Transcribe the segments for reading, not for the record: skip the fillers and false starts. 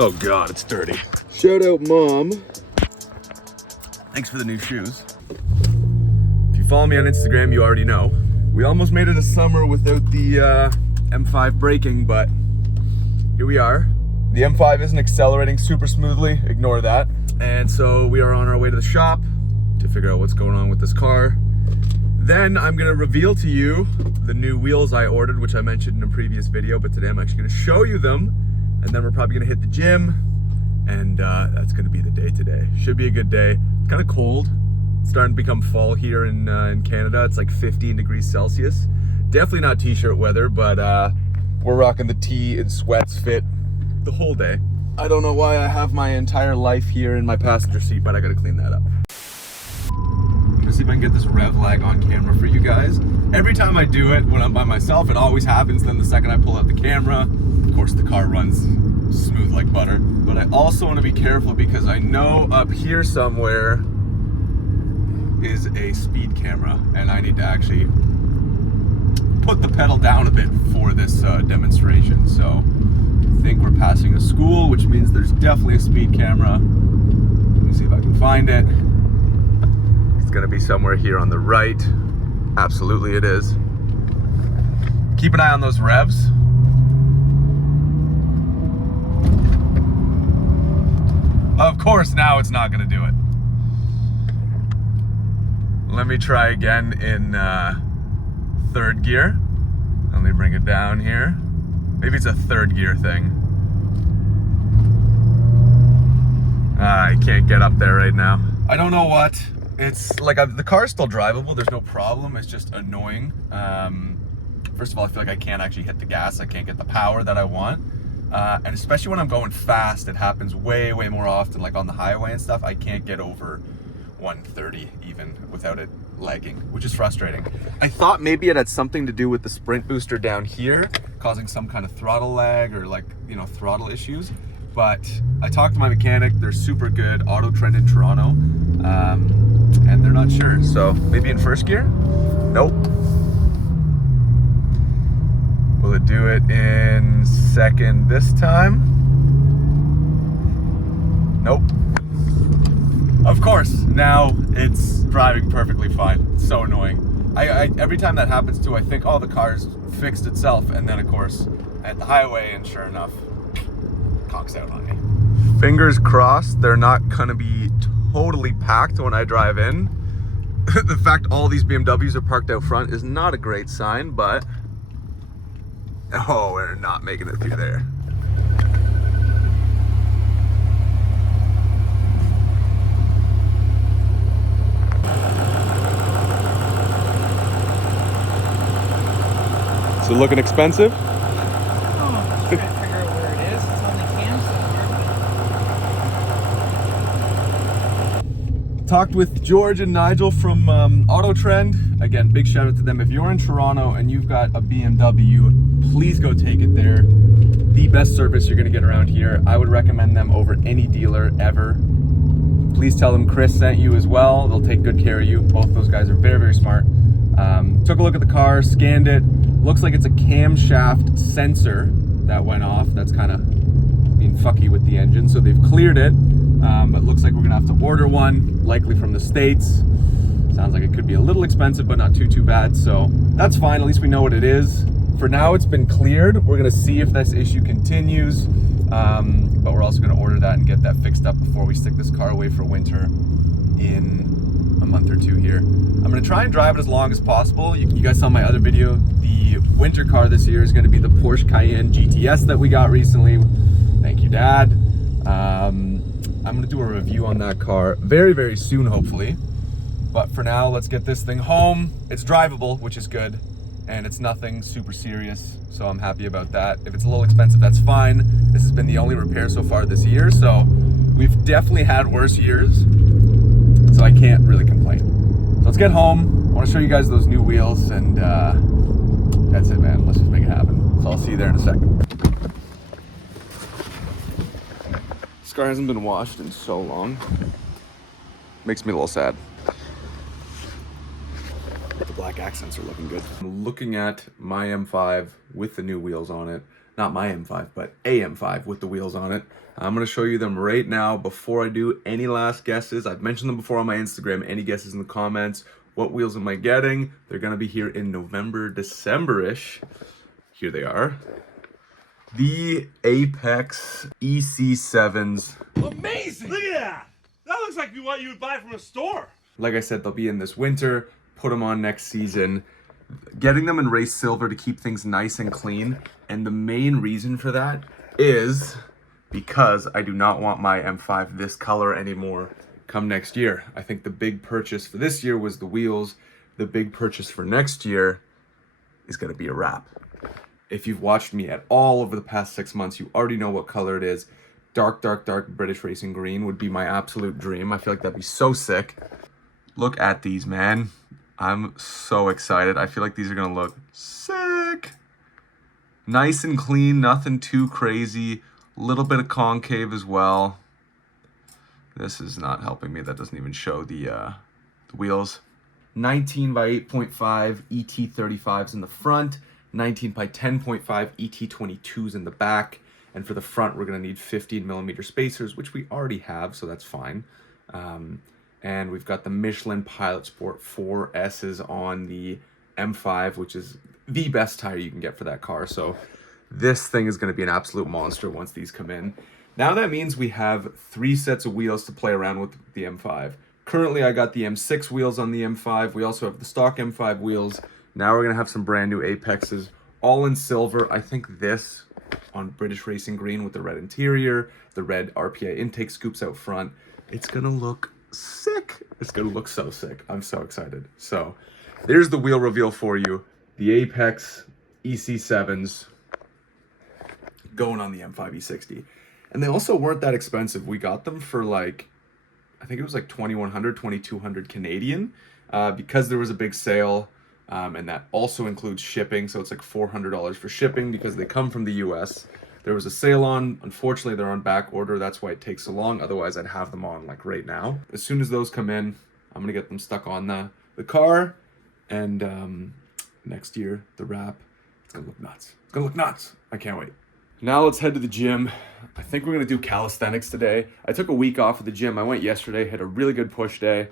Oh God, it's dirty. Shout out Mom. Thanks for the new shoes. If you follow me on Instagram, you already know. We almost made it a summer without the M5 braking, but here we are. The M5 isn't accelerating super smoothly, ignore that. And so we are on our way to the shop to figure out what's going on with this car. Then I'm gonna reveal to you the new wheels I ordered, which I mentioned in a previous video, but today I'm actually gonna show you them. And then we're probably gonna hit the gym, and that's gonna be the day today. Should be a good day. It's kind of cold. It's starting to become fall here in Canada. It's like 15 degrees Celsius. Definitely not t-shirt weather, but we're rocking the tee and sweats fit the whole day. I don't know why I have my entire life here in my passenger seat, but I gotta clean that up. I'm gonna see if I can get this rev lag on camera for you guys. Every time I do it when I'm by myself, it always happens. Then the second I pull out the camera, of course the car runs smooth like butter. But I also want to be careful because I know up here somewhere is a speed camera, and I need to actually put the pedal down a bit for this demonstration. So I think we're passing a school, which means there's definitely a speed camera. Let me see if I can find it. It's gonna be somewhere here on the right. Absolutely it is. Keep an eye on those revs. Of course, now it's not gonna do it. Let me try again in third gear. Let me bring it down here. Maybe it's a third gear thing. I can't get up there right now. I don't know what. It's like the car's still drivable. There's no problem. It's just annoying. First of all, I feel like I can't actually hit the gas. I can't get the power that I want. And especially when I'm going fast, it happens way more often, like on the highway and stuff. I can't get over 130 even without it lagging, which is frustrating. I thought maybe it had something to do with the sprint booster down here, causing some kind of throttle lag or like, you know, throttle issues. But I talked to my mechanic, they're super good, Auto Trend in Toronto, and they're not sure. So maybe in first gear? Nope. Will it do it in second this time? Nope. Of course, now it's driving perfectly fine. It's so annoying. I every time that happens too, I think, oh, the car's fixed itself, and then of course, at the highway, and sure enough, conks out on me. Fingers crossed, they're not gonna be totally packed when I drive in. The fact all these BMWs are parked out front is not a great sign, but oh, we're not making it through there. Is it looking expensive? Oh, I'm trying to figure out where it is. It's on the cam. Talked with George and Nigel from Auto Trend. Again, big shout out to them. If you're in Toronto and you've got a BMW, please go take it there. The best service you're gonna get around here. I would recommend them over any dealer ever. Please tell them Chris sent you as well. They'll take good care of you. Both those guys are very smart. Took a look at the car, scanned it. Looks like it's a camshaft sensor that went off. That's kind of being fucky with the engine. So they've cleared it, but looks like we're gonna have to order one, likely from the States. Sounds like it could be a little expensive, but not too bad. So that's fine, at least we know what it is. For now, it's been cleared. We're gonna see if this issue continues, but we're also gonna order that and get that fixed up before we stick this car away for winter in a month or two here. I'm gonna try and drive it as long as possible. You guys saw my other video. The winter car this year is gonna be the Porsche Cayenne GTS that we got recently. Thank you, Dad. I'm gonna do a review on that car very soon, hopefully. But for now, let's get this thing home. It's drivable, which is good, and it's nothing super serious, so I'm happy about that. If it's a little expensive, that's fine. This has been the only repair so far this year, so we've definitely had worse years, so I can't really complain. So let's get home. I want to show you guys those new wheels, and that's it, man. Let's just make it happen. So I'll see you there in a second. This car hasn't been washed in so long. Makes me a little sad. The black accents are looking good. I'm looking at my M5 with the new wheels on it. not my M5, but a M5 with the wheels on it. I'm gonna show you them right now before I do any last guesses. I've mentioned them before on my Instagram. Any guesses in the comments? What wheels am I getting? They're gonna be here in November, December-ish. Here they are. The Apex EC7s. Amazing! Look at that! That looks like what you would buy from a store. Like I said, they'll be in this winter. Put them on next season. Getting them in race silver to keep things nice and clean. And the main reason for that is because I do not want my M5 this color anymore come next year. I think the big purchase for this year was the wheels. The big purchase for next year is gonna be a wrap. If you've watched me at all over the past 6 months, you already know what color it is. Dark, dark, dark British racing green would be my absolute dream. I feel like that'd be so sick. Look at these, man. I'm so excited. I feel like these are gonna look sick. Nice and clean, nothing too crazy. Little bit of concave as well. This is not helping me. That doesn't even show the wheels. 19 by 8.5 ET35s in the front. 19 by 10.5 ET22s in the back. And for the front, we're gonna need 15mm spacers, which we already have, so that's fine. And we've got the Michelin Pilot Sport 4S's on the M5, which is the best tire you can get for that car. So this thing is going to be an absolute monster once these come in. Now that means we have 3 sets of wheels to play around with the M5. Currently, I got the M6 wheels on the M5. We also have the stock M5 wheels. Now we're going to have some brand new Apexes, all in silver. I think this on British Racing Green with the red interior, the red RPA intake scoops out front. It's going to look sick. It's going to look so sick. I'm so excited. So there's the wheel reveal for you. The Apex EC7s going on the M5 E60. And they also weren't that expensive. We got them for like, I think it was like 2,100, 2,200 Canadian because there was a big sale. And that also includes shipping. So it's like $400 for shipping because they come from the US. There was a sale on. Unfortunately, they're on back order. That's why it takes so long. Otherwise, I'd have them on like right now. As soon as those come in, I'm going to get them stuck on the car. And next year, the wrap, it's going to look nuts. It's going to look nuts. I can't wait. Now let's head to the gym. I think we're going to do calisthenics today. I took a week off of the gym. I went yesterday, had a really good push day.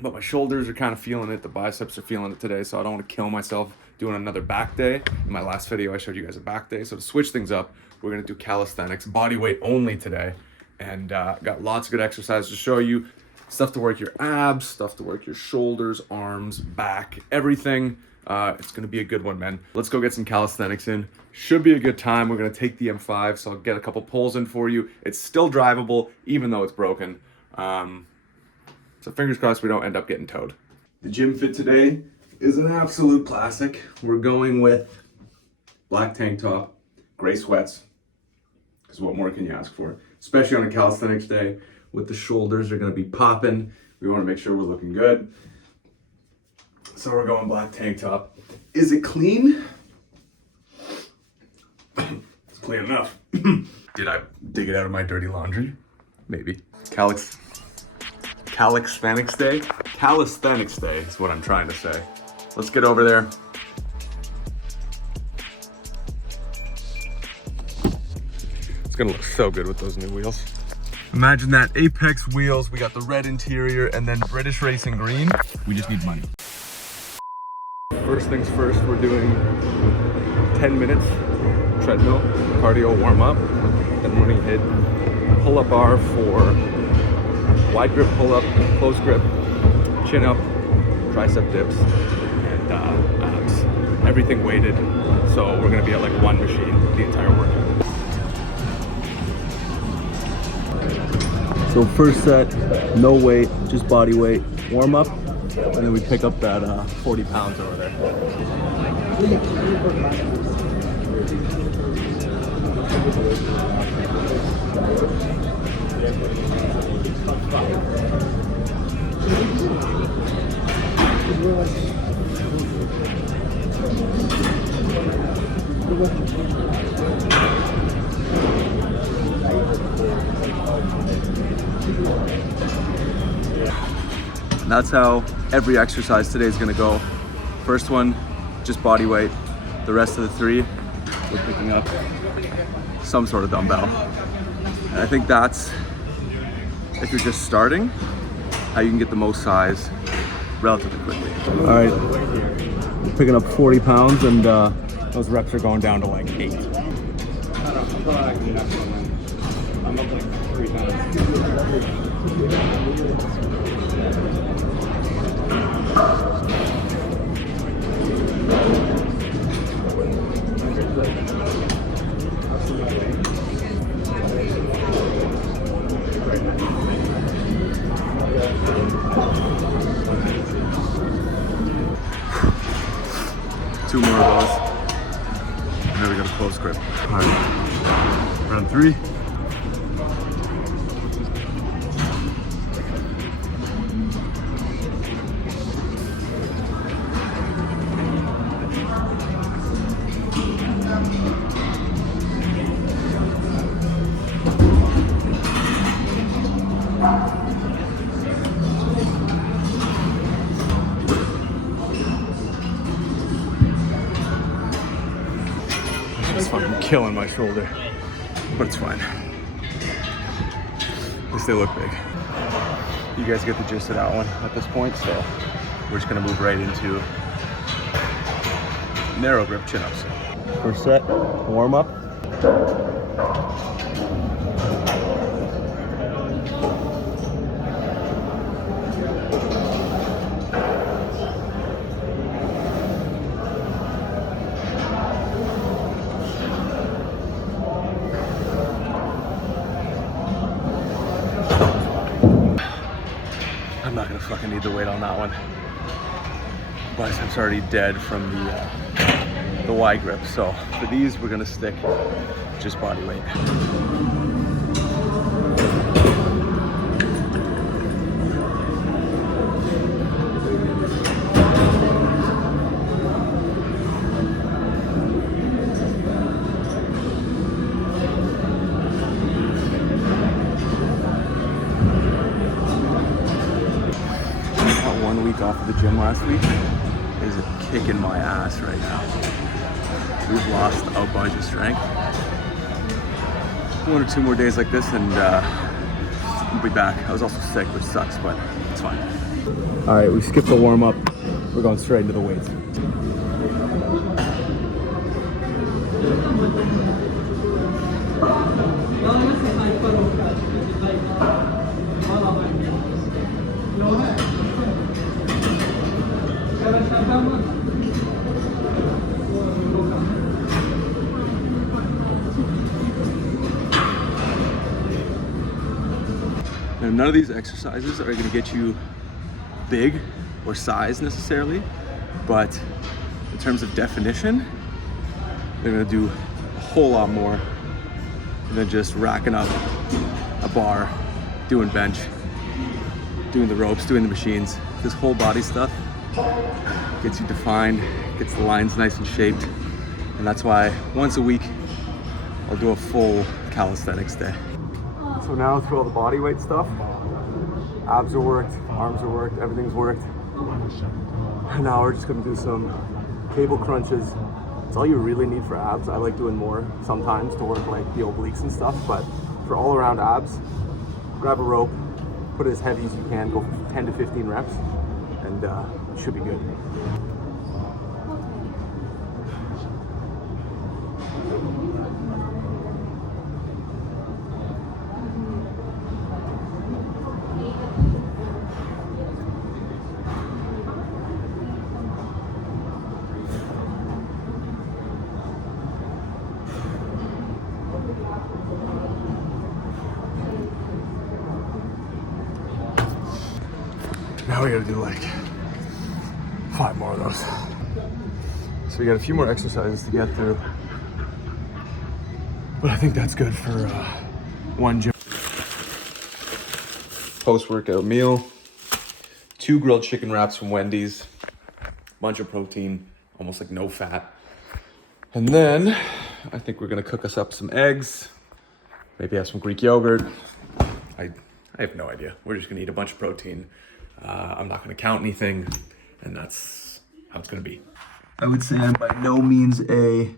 But my shoulders are kind of feeling it. The biceps are feeling it today, so I don't want to kill myself doing another back day. In my last video, I showed you guys a back day. So to switch things up, we're going to do calisthenics, body weight only today. And got lots of good exercises to show you. Stuff to work your abs, stuff to work your shoulders, arms, back, everything. It's going to be a good one, man. Let's go get some calisthenics in. Should be a good time. We're going to take the M5, so I'll get a couple pulls in for you. It's still drivable, even though it's broken. So fingers crossed we don't end up getting towed. The gym fit today is an absolute classic. We're going with black tank top, gray sweats, because what more can you ask for? Especially on a calisthenics day with the shoulders are going to be popping. We want to make sure we're looking good. So we're going black tank top. Is it clean? It's clean enough. Did I dig it out of my dirty laundry? Maybe. Calisthenics day? Calisthenics day is what I'm trying to say. Let's get over there. It's gonna look so good with those new wheels. Imagine that, Apex wheels, we got the red interior, and then British Racing Green. We just need money. First things first, we're doing 10 minutes treadmill, cardio warm up. Then we're gonna hit pull-up bar for wide grip pull-up, close grip, chin up, tricep dips, and abs. Everything weighted, so we're gonna be at like one machine the entire workout. So first set, no weight, just body weight, warm up, and then we pick up that 40 pounds over there. And that's how every exercise today is gonna go. First one, just body weight. The rest of the three, we're picking up some sort of dumbbell. And I think that's, if you're just starting, how you can get the most size relatively quickly. All right, we're picking up 40 pounds and those reps are going down to like 8. I'm up like 3 pounds. 2 more of those. And then we got a close grip. All right, round 3. It's fucking killing my shoulder, but it's fine. At least they look big. You guys get the gist of that one at this point, so we're just gonna move right into narrow grip chin-ups. First set, warm up. I'm not gonna fucking need the weight on that one. Biceps already dead from the Y grip, so for these we're gonna stick just body weight. Off of the gym last week is kicking my ass right now. We've lost a bunch of strength. 1 or 2 more days like this and we'll be back. I was also sick, which sucks, but it's fine. All right, we skipped the warm up. We're going straight into the weights. Now, none of these exercises are going to get you big or size necessarily, but in terms of definition, they're going to do a whole lot more than just racking up a bar, doing bench, doing the ropes, doing the machines. This whole body stuff gets you defined, gets the lines nice and shaped, and that's why once a week I'll do a full calisthenics day. So now through all the body weight stuff, abs are worked, arms are worked, everything's worked. And now we're just gonna do some cable crunches. It's all you really need for abs. I like doing more sometimes to work like the obliques and stuff, but for all around abs, grab a rope, put it as heavy as you can, go for 10 to 15 reps, and it should be good. Now we gotta do like 5 more of those. So we got a few more exercises to get through, but I think that's good for one gym. Post-workout meal, 2 grilled chicken wraps from Wendy's, bunch of protein, almost like no fat. And then I think we're gonna cook us up some eggs, maybe have some Greek yogurt. I have no idea. We're just gonna eat a bunch of protein. I'm not gonna count anything, and that's how it's gonna be. I would say I'm by no means a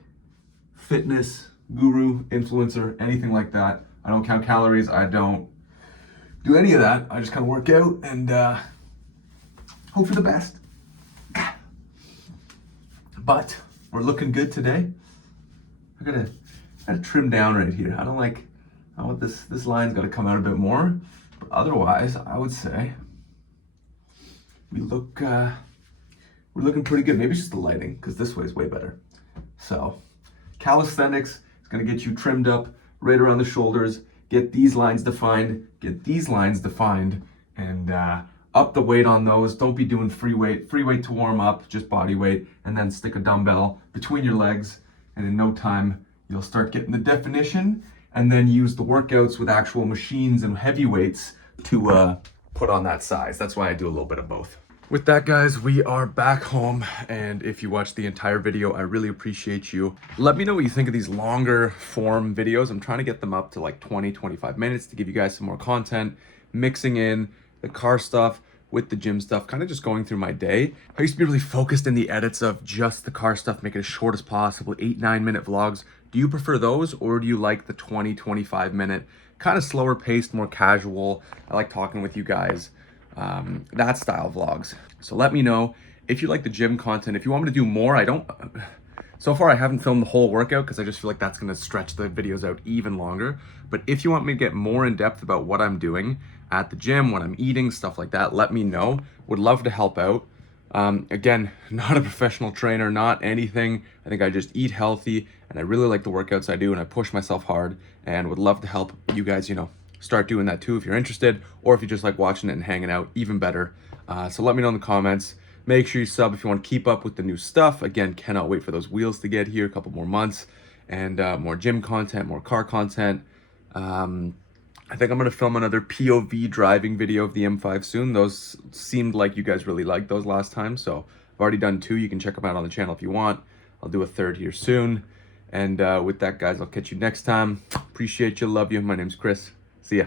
fitness guru, influencer, anything like that. I don't count calories. I don't do any of that. I just kind of work out and hope for the best. But we're looking good today. I gotta trim down right here. I want this line's gotta come out a bit more. But otherwise, I would say we're looking pretty good. Maybe it's just the lighting, because this way is way better. So calisthenics is gonna get you trimmed up right around the shoulders, get these lines defined, and up the weight on those. Don't be doing free weight to warm up, just body weight, and then stick a dumbbell between your legs, and in no time, you'll start getting the definition, and then use the workouts with actual machines and heavy weights to put on that size. That's why I do a little bit of both. With that, guys, we are back home, and if you watched the entire video, I really appreciate you. Let me know what you think of these longer form videos. I'm trying to get them up to like 20-25 minutes to give you guys some more content, mixing in the car stuff with the gym stuff, kind of just going through my day. I used to be really focused in the edits of just the car stuff, make it as short as possible, 8-9 minute vlogs. Do you prefer those, or do you like the 20-25 minute, kind of slower paced, more casual? I like talking with you guys, that style vlogs. So let me know if you like the gym content. If you want me to do more, so far I haven't filmed the whole workout because I just feel like that's gonna stretch the videos out even longer. But if you want me to get more in depth about what I'm doing at the gym, what I'm eating, stuff like that, let me know. Would love to help out. Again, not a professional trainer, not anything. I think I just eat healthy, and I really like the workouts I do, and I push myself hard, and would love to help you guys, start doing that too if you're interested, or if you just like watching it and hanging out, even better. So let me know in the comments. Make sure you sub if you want to keep up with the new stuff. Again, cannot wait for those wheels to get here, a couple more months, and more gym content, more car content. I think I'm going to film another POV driving video of the M5 soon. Those seemed like you guys really liked those last time, so I've already done 2. You can check them out on the channel if you want. I'll do a 3rd here soon. And with that, guys, I'll catch you next time. Appreciate you. Love you. My name's Chris. See ya.